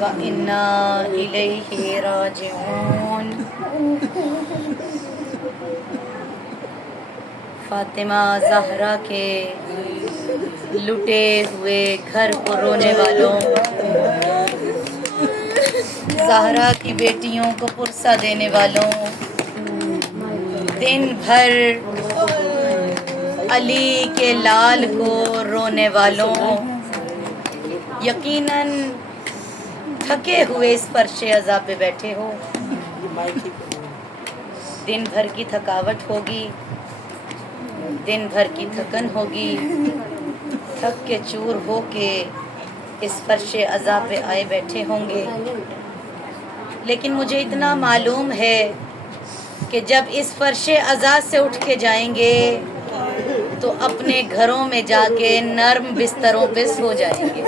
وَإِنَّا إِلَيْهِ راجعون۔ فاطمہ زہرا کے لٹے ہوئے گھر کو رونے والوں، زہرا کی بیٹیوں کو پرسہ دینے والوں، دن بھر علی کے لال کو رونے والوں، یقیناً تھکے ہوئے اس فرش عزا پہ بیٹھے ہو، دن بھر کی تھکاوٹ ہوگی، دن بھر کی تھکن ہوگی، تھک کے چور ہو کے اس فرش عزا پہ آئے بیٹھے ہوں گے، لیکن مجھے اتنا معلوم ہے کہ جب اس فرش عزا سے اٹھ کے جائیں گے تو اپنے گھروں میں جا کے نرم بستروں پہ سو جائیں گے۔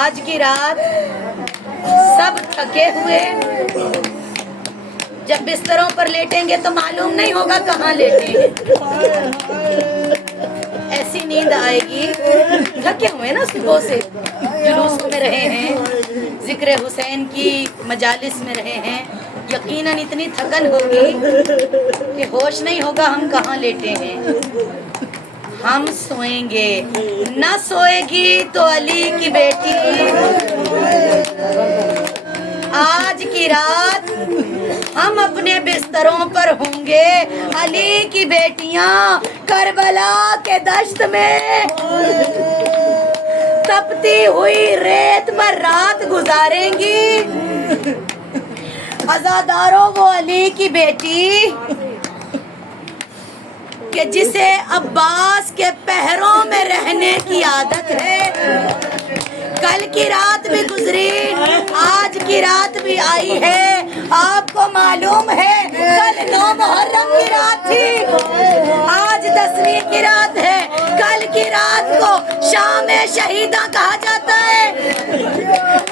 آج کی رات سب تھکے ہوئے جب بستروں پر لیٹیں گے تو معلوم نہیں ہوگا کہاں لیٹیں گے، ایسی نیند آئے گی، تھکے ہوئے نا صبح سے، جلوس میں رہے ہیں، ذکر حسین کی مجالس میں رہے ہیں، یقیناً اتنی تھکن ہوگی کہ ہوش نہیں ہوگا ہم کہاں لیٹے ہیں۔ ہم سوئیں گے، نہ سوئے گی تو علی کی بیٹی آج کی رات ہم اپنے بستروں پر ہوں گے، علی کی بیٹیاں کربلا کے دشت میں تپتی ہوئی ریت پر رات گزاریں گی۔ عزاداروں، وہ علی کی بیٹی کہ جسے عباس کے پہروں میں رہنے کی عادت ہے، کل کی رات بھی گزری، آج کی رات بھی آئی ہے، آپ کو معلوم ہے کل 9 محرم کی رات تھی، آج 10ویں کی رات ہے، کل کی رات کو شام شہیداں کہا جاتا ہے،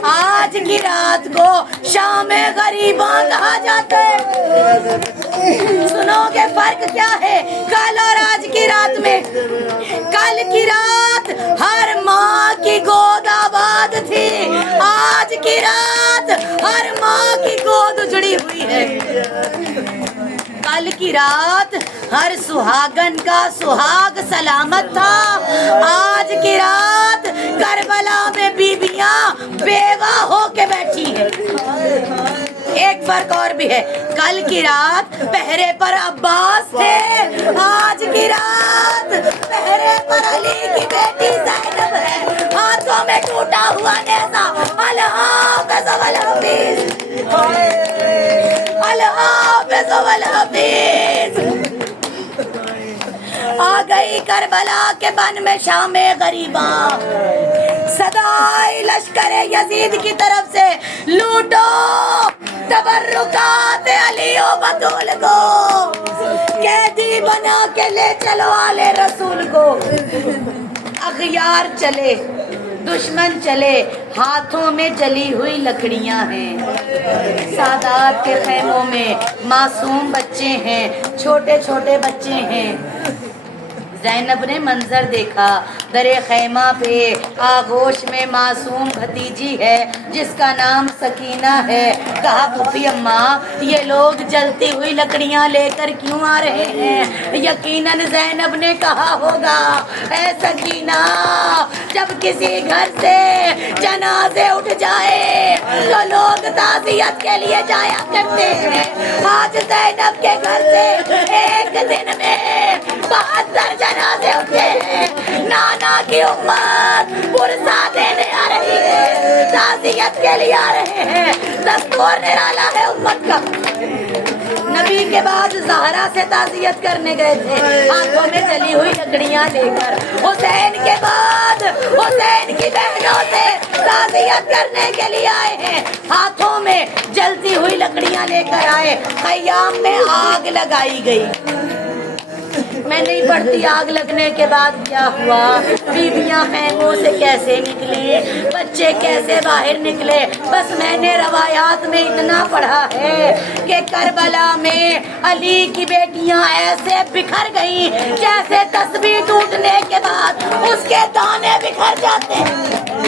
آج کی رات کو شام غریباں کہا جاتا ہے۔ سنو گے فرق کیا ہے کل اور آج کی رات میں؟ کل کی رات ہر ماں کی گود آباد تھی، آج کی رات ہر ماں کی گود اجڑی ہوئی ہے۔ کل کی رات ہر سہاگن کا سہاگ سلامت تھا، آج کی رات کربلا میں بیویاں بیوہ ہو کے بیٹھی ہیں۔ ایک فرق اور بھی ہے، کل کی رات پہرے پر عباس تھے، آج کی رات پہرے پر علی کی بیٹی زینب ہے، ہاتھوں میں ٹوٹا ہوا نیزہ، الحافظ والحفیظ، الحافظ والحفیظ۔ آ گئی کربلا کے بن میں شام غریباں، صدائے لشکر یزید کی طرف سے لوٹو تبرکات علی و بطول کو، قیدی بنا کے لے چلو آل رسول کو۔ اغیار چلے، دشمن چلے، ہاتھوں میں جلی ہوئی لکڑیاں ہیں، سادات کے خیموں میں معصوم بچے ہیں، چھوٹے چھوٹے بچے ہیں۔ زینب نے منظر دیکھا، در خیمہ پہ آغوش میں معصوم بھتیجی ہے جس کا نام سکینہ ہے۔ کہا پھوپھی اماں یہ لوگ جلتی ہوئی لکڑیاں لے کر کیوں آ رہے ہیں؟ یقیناً زینب نے کہا ہوگا اے سکینہ جب کسی گھر سے جنازے اٹھ جائے تو لوگ تعزیت کے لیے جایا کرتے ہیں، آج زینب کے گھر سے ایک دن میں 72 جنازے اٹھے ہیں، نانا کی امت پرسہ دینے آ رہی ہے، تعزیت کے لیے آ رہے ہیں، دستور نرالا ہے امت کا۔ نبی کے بعد زہرا سے تعزیت کرنے گئے تھے ہاتھوں میں جلی ہوئی لکڑیاں لے کر، حسین کے بعد حسین کی بہنوں سے تعزیت کرنے کے لیے آئے ہیں، ہاتھوں میں جلتی ہوئی لکڑیاں لے کر آئے، خیام میں آگ لگائی گئی۔ میں نہیں پڑھتی آگ لگنے کے بعد کیا ہوا، بیویاں خیموں سے کیسے نکلی، بچے کیسے باہر نکلے، بس میں نے روایات میں اتنا پڑھا ہے کہ کربلا میں علی کی بیٹیاں ایسے بکھر گئیں جیسے تسبیح ٹوٹنے کے بعد اس کے دانے بکھر جاتے ہیں۔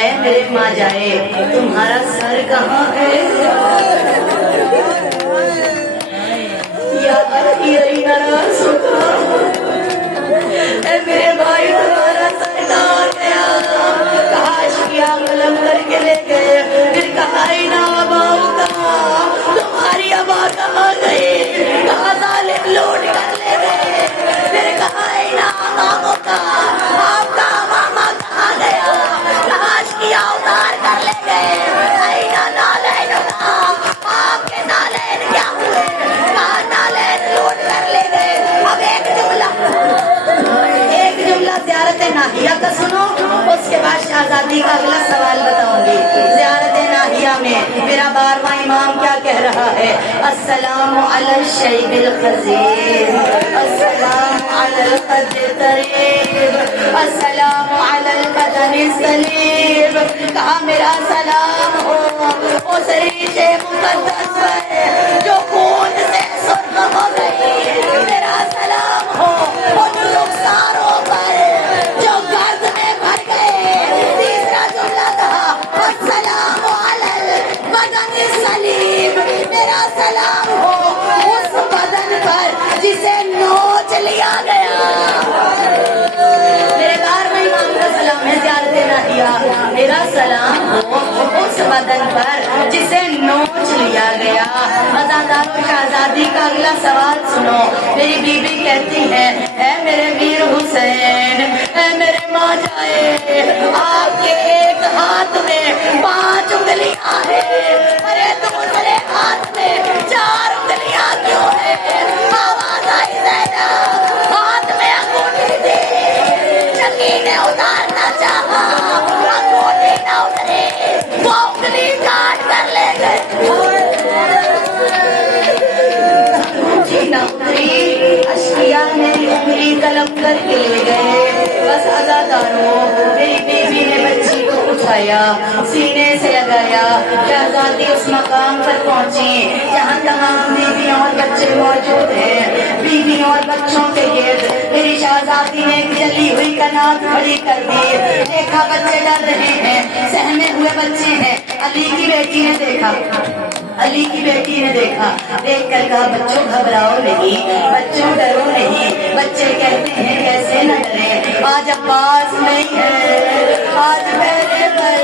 اے میرے ماں جائے تمہارا سر کہاں ہے؟ اے میرے بھائی تمہارا سر کہاں گیا؟ کاش کیا قلم کر کے لے گئے، پھر کہا نا اباؤ کہاں، تمہاری ابا کہاں گئی، کہاں ظالم لوٹ کر لے گئے، پھر کہا نا ماموں کا آپ کا ماما کہاں گیا، کاش کیا اتار کر لے گئے، اینا نالین کا آپ کے نالین کیا ہوئے، کہاں نالین لوٹ کر لے گئے۔ اب ایک جملہ زیارت ناہیہ کا سنو، اس کے بعد شہزادی کا اگلا سوال بتاؤں گی۔ زیارت ناہیہ میں میرا 12واں امام کیا کہہ رہا ہے؟ السلام علی الشیب الخضیر، السلام علی الخد الطریب، السلام علی البدن السلیب۔ کہا میرا سلام ہو اس ریش مقدس پر جو خون سے سرخ ہو گئی، میرا سلام ہو ان رخساروں پر جو گرد میں بھر گئے۔ تیسرا جملہ کہا السلام علی البدن السلیب، میرا سلام ہو اس بدن پر جسے نوچ لیا گیا۔ میرے 12ویں امام کا سلام ہے زیارت ناہیہ، میرا سلام ہو اس بدن پر جسے نوچ لیا گیا۔ عزادارو شہزادی کا اگلا سوال سنو۔ میری بیوی کہتی ہے اے میرے ویر حسین، اے میرے ماں جائے آپ کے ایک ہاتھ میں 5 انگلیاں ہیں، ارے دوسرے ہاتھ میں 4 انگلیاں کیوں ہیں؟ آواز آئی زینب، ہاتھ میں انگوٹھی تھی، چکی نے اتارنا چاہا، انگوٹھی نہ اتری، وہ انگلی کاٹ کر لے گئے۔ اشکیا نے انگلی طلب کر کے لے گئے۔ بس عزاداروں میری بیوی نے بچی کو اٹھایا، سینے سے لگایا، شہزادی اس مقام پر پہنچی جہاں تمام بیویاں اور بچے موجود ہیں۔ بیویوں اور بچوں کے گرد میری شہزادی نے ایک جلی ہوئی کنات کھڑی کر دی۔ دیکھا بچے ڈر رہے ہیں، سہمے ہوئے بچے ہیں۔ علی کی بیٹی نے دیکھا، علی کی بیٹی نے دیکھا، دیکھ کر کہا بچوں گھبراؤ نہیں، بچوں ڈرو نہیں۔ بچے کہتے ہیں کیسے نہ ڈریں، آج عباس نہیں ہے، آج پہلے پر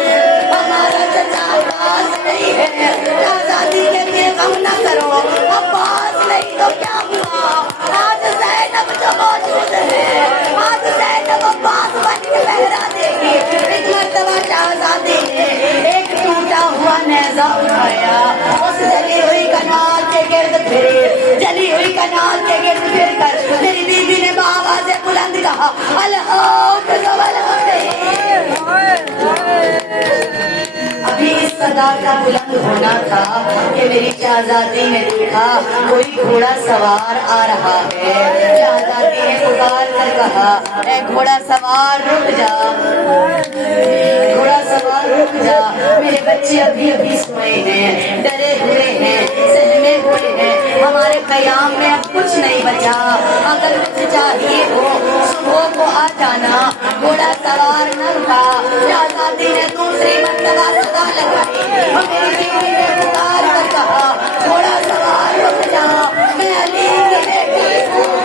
ہمارا چچا عباس نہیں ہے۔ شہزادی کہتے ہیں غم نہ کرو، عباس نہیں تو کیا ہوا، آج زینب جو موجود ہے، آج زینب عباس بن کے پہرا دے گی۔ ایک مرتبہ شہزادی نے ایک ٹوٹا ہوا نیزہ اٹھایا، اس جلی ہوئی کنال کے گرد پھرے، جلی ہوئی کنال کے گرد پھر کر میری بیوی نے بآواز بلند کہا الحمد ابھی اس صدا کا بلند ہونا تھا کہ میری شہزادی نے دیکھا کوئی گھوڑا سوار آ رہا ہے۔ شہزادی نے پکار کر کہا اے گھوڑا سوار رک جا، گھوڑا سوار رک جا، میرے بچے ابھی ابھی سوئے ہیں، ڈرے ہوئے ہیں، سہمے ہوئے ہیں، ہمارے قیام میں اب کچھ نہیں بچا، اگر کچھ چاہیے ہو صبح کو آ جانا۔ گھوڑا سوار نہ رکا۔ شہزادی نے دوسری مرتبہ صدا لگائی اور میری بیوی نے پکار کر کہا گھوڑا سوار رک جا، میں علی کی بیٹی ہوں،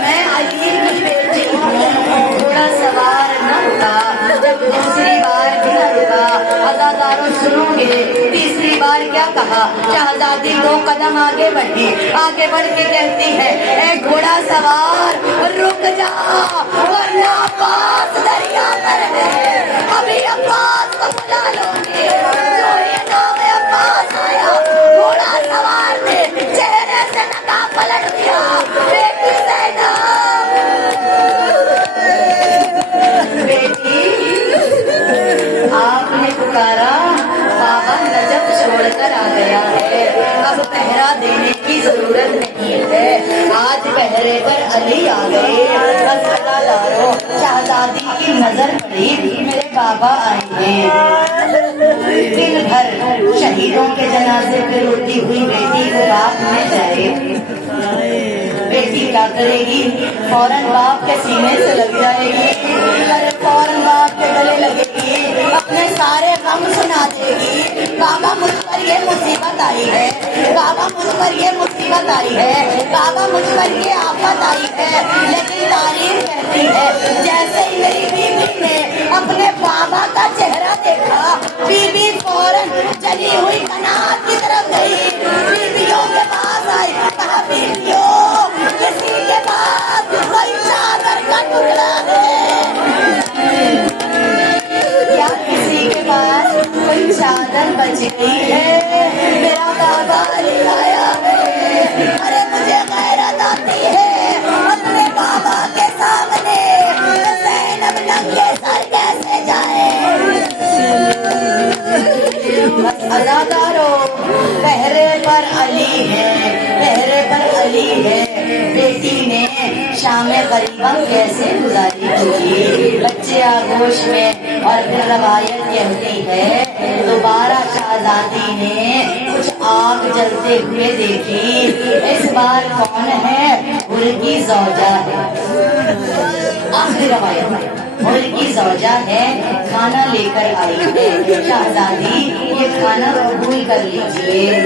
میں علی کی بیٹی ہوں۔ گھوڑا سوار نہ رکا، جب دوسری بار بھی نہ رکا۔ عزاداروں سنو گے تیسری بار کیا کہا؟ شہزادی 2 قدم آگے بڑھی، آگے بڑھ کے کہتی ہے اے گھوڑا سوار رک جا، ورنہ عباس دریا پر ہے، ابھی عباس کو بلا لوں گی۔ جو یہ نام عباس آیا، گھوڑا سوار نے چہرے سے نقاب پلٹ دیا، بیٹی زینب، بیٹی آپ نے پکارا، بابا نجف چھوڑ کر آ گیا ہے، اب پہرا دینے کی ضرورت نہیں ہے، آج پہرے پر علی آ گئے۔ عزادارو شہزادی کی نظر پڑی، میرے بابا آئے ہیں، دن بھر شہیدوں کے جنازے پہ روتی ہوئی بیٹی کو باپ میں جائے، بیٹی کیا کرے گی؟ فوراً باپ کے سینے سے لگ جائے گی، ارے فوراً باپ کے آئی ہے, بابا مجھ پر یہ مصیبت آئی ہے, بابا مجھ پر یہ آفت آئی ہے. لیکن تاریخ کہتی ہے جیسے ہی میری بیوی نے اپنے بابا کا چہرہ دیکھا, بیوی فوراً چلی ہوئی قناعت کی طرف گئی, بیویوں کے پاس آئی, کہا بیویوں کسی کے پاس کوئی چادر کا ٹکڑا ہے کیا, کسی کے پاس کوئی چادر بچ گئی ہے, میرا بابا علی آیا ہے. ارے مجھے غیرت آتی ہے اپنے بابا کے سامنے زینب ننگے سر کیسے جائے. اداکاروں پہرے پر علی ہے, پہرے پر علی ہے. بیٹی نے شام غریبہ کیسے گزاری ہوگی, بچے آگوش میں. اور پھر روایت کہتی ہے دوبارہ شہزادی نے کچھ آگ جلتے ہوئے دیکھی. اس بار کون ہے, ان کی زوجہ ہے. آخری روایت ان کی زوجہ ہے, کھانا لے کر آئی ہے. شہزادی یہ کھانا قبول کر لیجیے,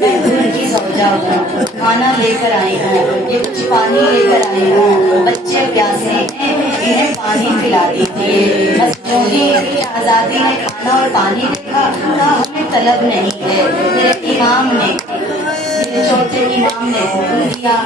میں ان کی زوجہ ہوں, کھانا لے کر آئی ہوں, یہ کچھ پانی لے کر آئی ہوں, بچے پیاسے ہیں انہیں پانی پلا دیجیے. بس جو ہی شہزادی نے کھانا اور پانی دیکھا کہا ہمیں طلب نہیں ہے. میرے امام نے, چوتھے امام نے حکم دیا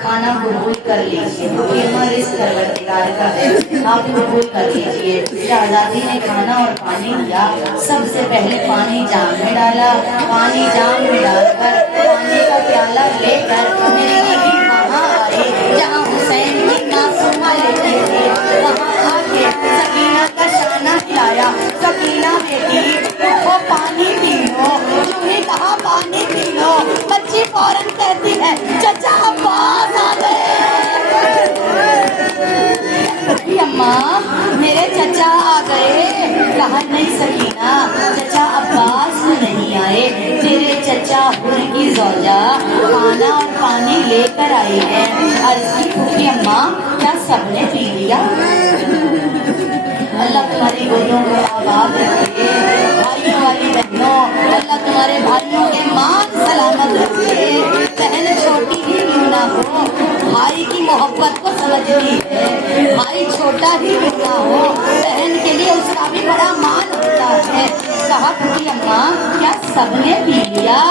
کھانا قبول کر لیجیے, ہمارے اس پروردگار کا ہے, آپ قبول کر لیجیے. شہزادی نے کھانا اور پانی دیا. سب سے پہلے پانی جام میں ڈالا, پانی جام میں ڈال کر پانی کا پیالہ لے کر میری بیوی وہاں آئی جہاں حسین کی معصومہ لیٹی تھی. وہاں آ کے سکینہ کا شانہ ہلایا, سکینہ بیٹی وہ پانی پی لو. جو ہی کہا پانی پی لو, بچی فوراً کہتی ہے چچا عباس آ گئے. اماں میرے چچا آ گئے. کہا نہیں سکینہ, چچا عباس نہیں آئے, تیرے چچا حر کی زوجہ کھانا اور پانی لے کر آئی ہے. عرض کی اماں کیا سب نے پی لیا؟ اللہ تمہاری گودوں کو آباد رکھے. بھائیوں والی بہنوں, اللہ تمہارے بھائیوں کے مان سلامت رکھے. بہن چھوٹی ہی کیوں نہ ہو, بھائی کی محبت کو سمجھتی ہے. بھائی چھوٹا ہی کیوں نہ ہو, بہن کے لیے اس کا بھی بڑا مان ہوتا ہے. کہا کہ اماں کیا سب نے پی لیا؟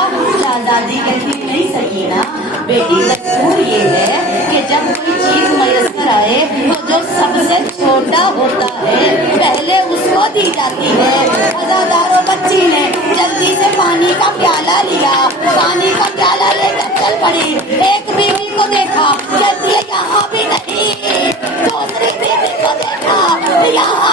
شہزادی کہتی نہیں سکینہ بیٹی, دستور یہ ہے کہ جب کوئی چیز میسر آئے تو جو سب سے چھوٹا ہوتا ہے پہلے اس کو دی جاتی ہے. عزاداروں بچی نے جلدی سے پانی کا پیالہ لیا, پانی کا پیالہ لے کر چل پڑی. ایک بیوی کو دیکھا کہتی ہے یہاں بھی نہیں, دوسری بیوی کو دیکھا یہاں